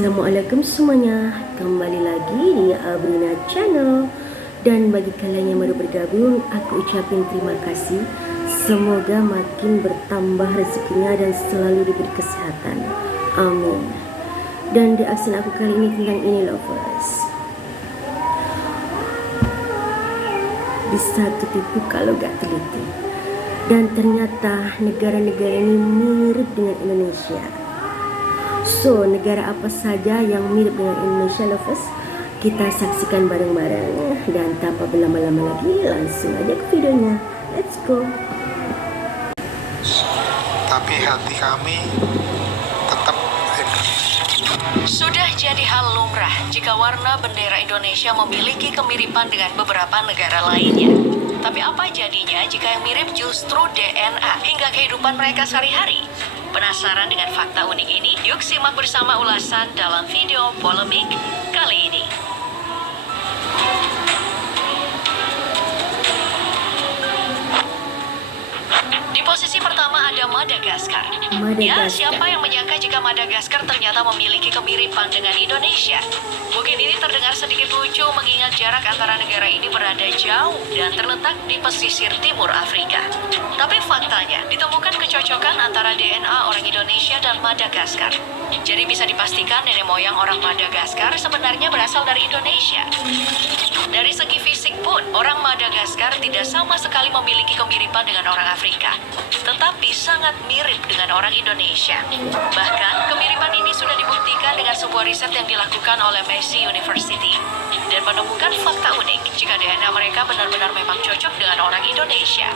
Assalamualaikum semuanya, kembali lagi di Abrina Channel. Dan bagi kalian yang baru bergabung, aku ucapin terima kasih. Semoga makin bertambah rezekinya dan selalu diberi kesehatan, amin. Dan di aksen aku kali ini tentang ini lovers, bisa ketipu kalau gak teliti. Dan ternyata negara-negara ini mirip dengan Indonesia. So, negara apa saja yang mirip dengan Indonesia lovers? Kita saksikan bareng-bareng. Dan tanpa berlama-lama lagi, langsung aja ke videonya. Let's go. Tapi hati kami tetap Indonesia. Sudah jadi hal lumrah jika warna bendera Indonesia memiliki kemiripan dengan beberapa negara lainnya. Tapi apa jadinya jika yang mirip justru DNA hingga kehidupan mereka sehari-hari? Penasaran dengan fakta unik ini? Yuk simak bersama ulasan dalam video polemik kali ini. Di posisi pertama ada Madagaskar. Ya, siapa yang menyangka jika Madagaskar ternyata memiliki kemiripan dengan Indonesia? Mungkin ini terdengar sedikit lucu mengingat jarak antara negara ini berada jauh dan terletak di pesisir timur Afrika. Tapi faktanya, ditemukan kecocokan antara DNA orang Indonesia dan Madagaskar. Jadi bisa dipastikan nenek moyang orang Madagaskar sebenarnya berasal dari Indonesia. Dari segi fisik pun, orang Madagaskar tidak sama sekali memiliki kemiripan dengan orang Afrika, tetapi sangat mirip dengan orang Indonesia. Bahkan, kemiripan ini sudah dibuktikan dengan sebuah riset yang dilakukan oleh Massey University dan menemukan fakta unik jika DNA mereka benar-benar memang cocok dengan orang Indonesia.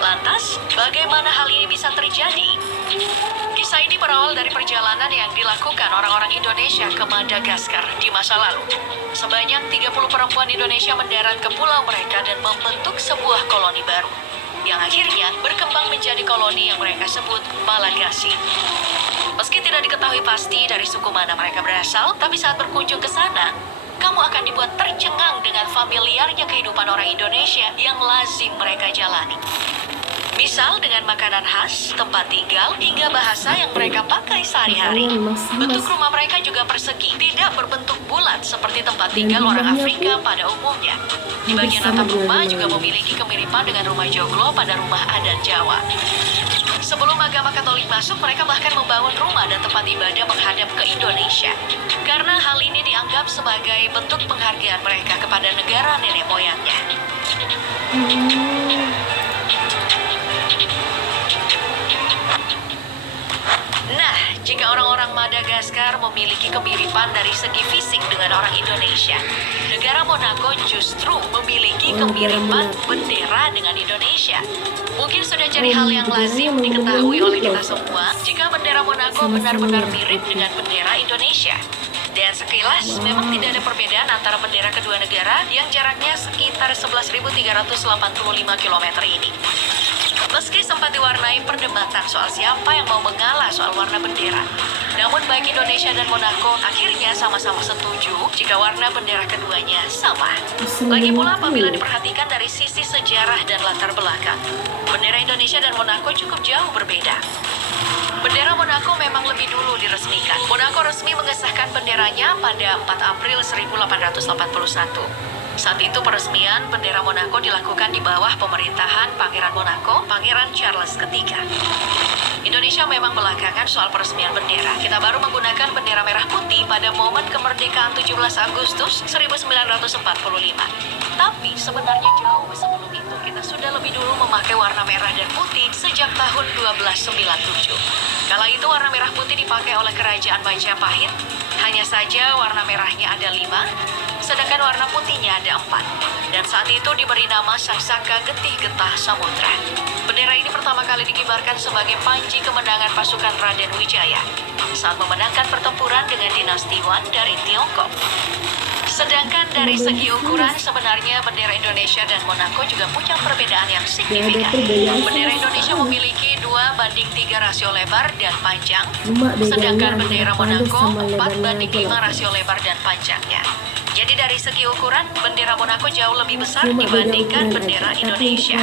Lantas, bagaimana hal ini bisa terjadi? Kisah ini berawal dari perjalanan yang dilakukan orang-orang Indonesia ke Madagaskar di masa lalu. Sebanyak 30 perempuan Indonesia mendarat ke pulau mereka dan membentuk sebuah koloni baru, yang akhirnya berkembang menjadi koloni yang mereka sebut Malagasy. Meski tidak diketahui pasti dari suku mana mereka berasal, tapi saat berkunjung ke sana, kamu akan dibuat tercengang dengan familiarnya kehidupan orang Indonesia yang lazim mereka jalani. Misal dengan makanan khas, tempat tinggal, hingga bahasa yang mereka pakai sehari-hari. Bentuk rumah mereka juga persegi, tidak berbentuk bulat seperti tempat tinggal orang Afrika pada umumnya. Di bagian atap rumah juga memiliki kemiripan dengan rumah joglo pada rumah adat Jawa. Sebelum agama Katolik masuk, mereka bahkan membangun rumah dan tempat ibadah menghadap ke Indonesia. Karena hal ini dianggap sebagai bentuk penghargaan mereka kepada negara nenek moyangnya. Nah, jika orang-orang Madagaskar memiliki kemiripan dari segi fisik dengan orang Indonesia, negara Monaco justru memiliki kemiripan bendera dengan Indonesia. Mungkin sudah jadi hal yang lazim diketahui oleh kita semua jika bendera Monaco benar-benar mirip dengan bendera Indonesia. Dan sekilas memang tidak ada perbedaan antara bendera kedua negara yang jaraknya sekitar 11.385 km ini. Meski sempat diwarnai perdebatan soal siapa yang mau mengalah soal warna bendera, namun baik Indonesia dan Monaco akhirnya sama-sama setuju jika warna bendera keduanya sama. Lagi pula apabila diperhatikan dari sisi sejarah dan latar belakang, bendera Indonesia dan Monaco cukup jauh berbeda. Bendera Monaco memang lebih dulu diresmikan. Monaco resmi mengesahkan benderanya pada 4 April 1881. Saat itu peresmian bendera Monaco dilakukan di bawah pemerintahan Pangeran Monaco, Pangeran Charles III. Indonesia memang belakangan soal peresmian bendera. Kita baru menggunakan bendera merah putih pada momen kemerdekaan 17 Agustus 1945. Tapi sebenarnya jauh sebelum itu kita sudah lebih dulu memakai warna merah dan putih sejak tahun 1297. Kala itu warna merah putih dipakai oleh Kerajaan Majapahit. Hanya saja warna merahnya ada 5, sedangkan warna putihnya ada 4. Dan saat itu diberi nama Sangsaka Getih Getah Samudra. Bendera ini pertama kali dikibarkan sebagai panji kemenangan pasukan Raden Wijaya saat memenangkan pertempuran dengan dinasti Wan dari Tiongkok. Sedangkan dari segi ukuran, sebenarnya bendera Indonesia dan Monaco juga punya perbedaan yang signifikan. Bendera Indonesia memiliki 2:3 rasio lebar dan panjang, sedangkan bendera Monaco 4:5 rasio lebar dan panjangnya. Jadi dari segi ukuran, bendera Monaco jauh lebih besar dibandingkan bendera Indonesia.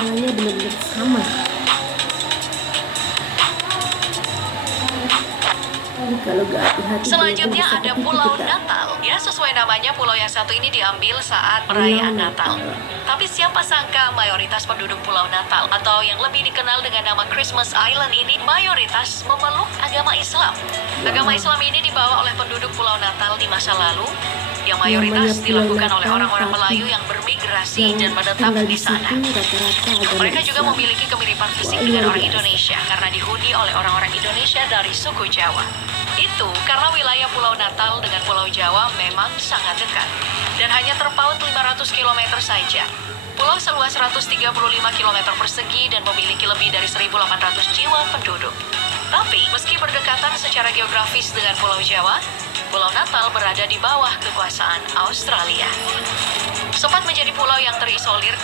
kalau gak hati-hati. Selanjutnya bisa ada ketipu Pulau kita. Natal. Ya, sesuai namanya, pulau yang satu ini diambil saat perayaan Natal. Tapi siapa sangka mayoritas penduduk Pulau Natal atau yang lebih dikenal dengan nama Christmas Island ini mayoritas memeluk agama Islam. Agama Islam ini dibawa oleh penduduk Pulau Natal di masa lalu yang mayoritas Namanya Pulau dilakukan oleh Natal, orang-orang tapi Melayu yang bermigrasi yang dan menetap tinggal di sana. situ rata-rata agama Mereka juga Islam. memiliki kemiripan fisik Wah, dengan luar orang biasa. Indonesia karena dihuni oleh orang-orang Indonesia dari suku Jawa. Itu karena wilayah Pulau Natal dengan Pulau Jawa memang sangat dekat dan hanya terpaut 500 km saja. Pulau seluas 135 km persegi dan memiliki lebih dari 1.800 jiwa penduduk. Tapi meski berdekatan secara geografis dengan Pulau Jawa, Pulau Natal berada di bawah kekuasaan Australia. Sempat menjadi pulau yang terisolir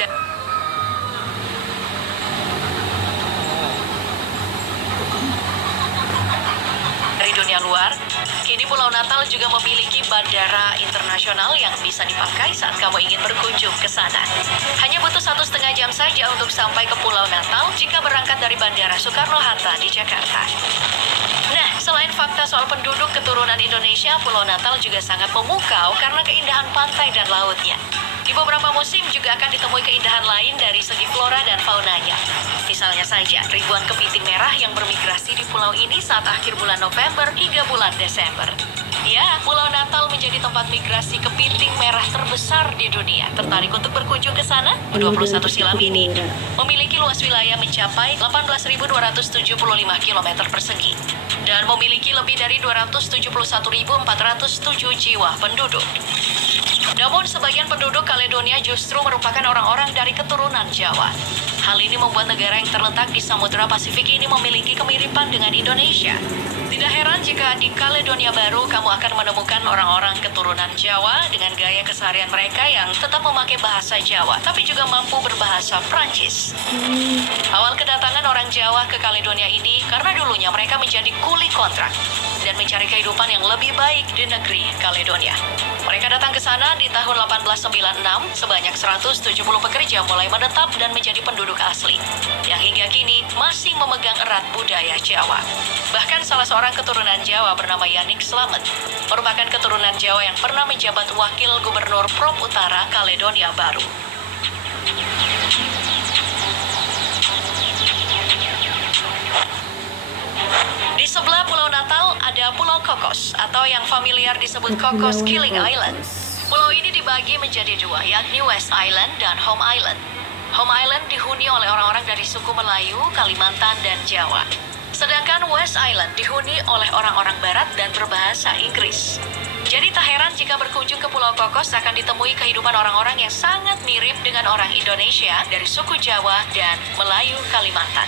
dari dunia luar. Kini Pulau Natal juga memiliki bandara internasional yang bisa dipakai saat kamu ingin berkunjung ke sana. Hanya butuh 1,5 jam saja untuk sampai ke Pulau Natal jika berangkat dari Bandara Soekarno-Hatta di Jakarta. Nah, selain fakta soal penduduk keturunan Indonesia, Pulau Natal juga sangat memukau karena keindahan pantai dan lautnya. Di beberapa musim juga akan ditemui keindahan lain dari segi flora dan faunanya. Misalnya saja, ribuan kepiting merah yang bermigrasi di pulau ini saat akhir bulan November hingga bulan Desember. Ya, Pulau Natal menjadi tempat migrasi kepiting merah terbesar di dunia. Tertarik untuk berkunjung ke sana? 21 silam ini memiliki luas wilayah mencapai 18.275 km persegi dan memiliki lebih dari 271.407 jiwa penduduk. Namun sebagian penduduk Kaledonia justru merupakan orang-orang dari keturunan Jawa. Hal ini membuat negara yang terletak di Samudra Pasifik ini memiliki kemiripan dengan Indonesia. Tidak heran jika di Kaledonia Baru kamu akan menemukan orang-orang keturunan Jawa dengan gaya keseharian mereka yang tetap memakai bahasa Jawa, tapi juga mampu berbahasa Prancis. Awal kedatangan orang Jawa ke Kaledonia ini karena dulunya mereka menjadi kuli kontrak dan mencari kehidupan yang lebih baik di negeri Kaledonia. Mereka datang ke sana di tahun 1896, sebanyak 170 pekerja mulai menetap dan menjadi penduduk asli, yang hingga kini masih memegang erat budaya Jawa. Bahkan salah seorang keturunan Jawa bernama Yanik Slamet, merupakan keturunan Jawa yang pernah menjabat wakil gubernur Prop Utara Kaledonia Baru. Di sebelah Pulau Natal ada Pulau Cocos atau yang familiar disebut Cocos Killing Island. Pulau ini dibagi menjadi dua, yakni West Island dan Home Island. Home Island dihuni oleh orang-orang dari suku Melayu, Kalimantan, dan Jawa. Sedangkan West Island dihuni oleh orang-orang Barat dan berbahasa Inggris. Jadi tak heran jika berkunjung ke Pulau Cocos akan ditemui kehidupan orang-orang yang sangat mirip dengan orang Indonesia dari suku Jawa dan Melayu Kalimantan.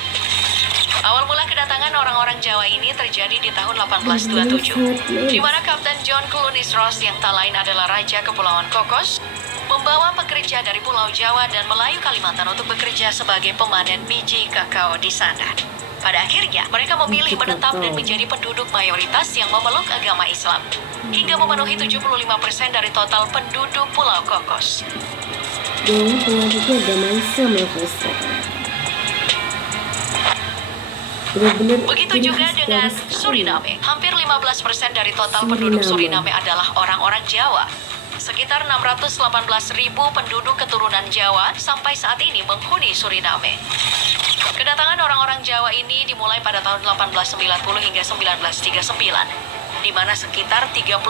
Awal mula kedatangan orang-orang Jawa ini terjadi di tahun 1827, di mana Kapten John Clunies Ross yang tak lain adalah Raja Kepulauan Cocos, membawa pekerja dari Pulau Jawa dan Melayu Kalimantan untuk bekerja sebagai pemanen biji kakao di sana. Pada akhirnya, mereka memilih menetap dan menjadi penduduk mayoritas yang memeluk agama Islam, hingga memenuhi 75% dari total penduduk Pulau Cocos. Jadi penduduknya agama Islam ya, Profesor. Begitu juga dengan Suriname. Hampir 15% dari total penduduk Suriname adalah orang-orang Jawa. Sekitar 618.000 penduduk keturunan Jawa sampai saat ini menghuni Suriname. Kedatangan orang-orang Jawa ini dimulai pada tahun 1890 hingga 1939, di mana sekitar 33.000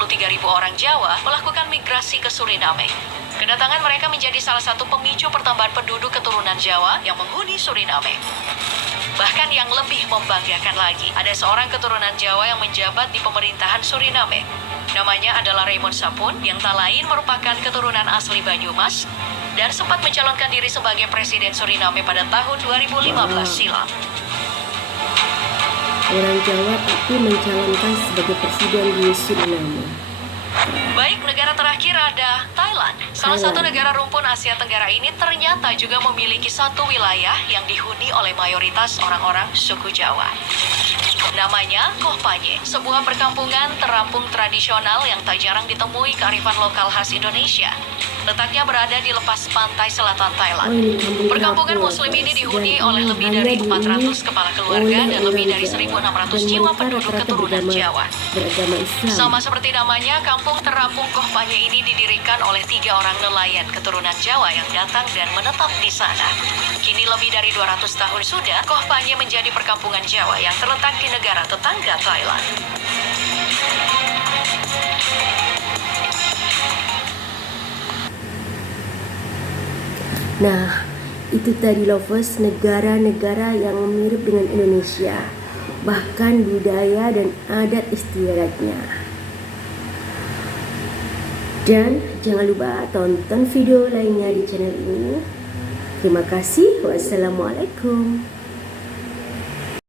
orang Jawa melakukan migrasi ke Suriname. Kedatangan mereka menjadi salah satu pemicu pertambahan penduduk keturunan Jawa yang menghuni Suriname. Bahkan yang lebih membanggakan lagi, ada seorang keturunan Jawa yang menjabat di pemerintahan Suriname. Namanya adalah Raymond Sapun, yang tak lain merupakan keturunan asli Banyumas, dan sempat mencalonkan diri sebagai presiden Suriname pada tahun 2015 silam. Orang Jawa tapi mencalonkan sebagai presiden di Suriname. Baik, negara terakhir ada Thailand. Salah satu negara rumpun Asia Tenggara ini ternyata juga memiliki satu wilayah yang dihuni oleh mayoritas orang-orang suku Jawa. Namanya Koh Panye, sebuah perkampungan terapung tradisional yang tak jarang ditemui kearifan lokal khas Indonesia. Letaknya berada di lepas pantai selatan Thailand. Oh, ini kampung Perkampungan terapung, Muslim ini guys. dihuni Dan oleh lebih hanya dari dihuni 400 kepala keluarga oleh dan lebih orang dari Jawa. 1.600 Dan jiwa mereka penduduk rata-rata keturunan Jawa. beragama Islam. Sama seperti namanya, kampung terapung Koh Panya ini didirikan oleh 3 orang nelayan keturunan Jawa yang datang dan menetap di sana. Kini lebih dari 200 tahun sudah, Koh Panya menjadi perkampungan Jawa yang terletak di negara tetangga Thailand. Nah, itu tadi lovers, negara-negara yang mirip dengan Indonesia, bahkan budaya dan adat istiadatnya. Dan jangan lupa tonton video lainnya di channel ini. Terima kasih. Wassalamualaikum.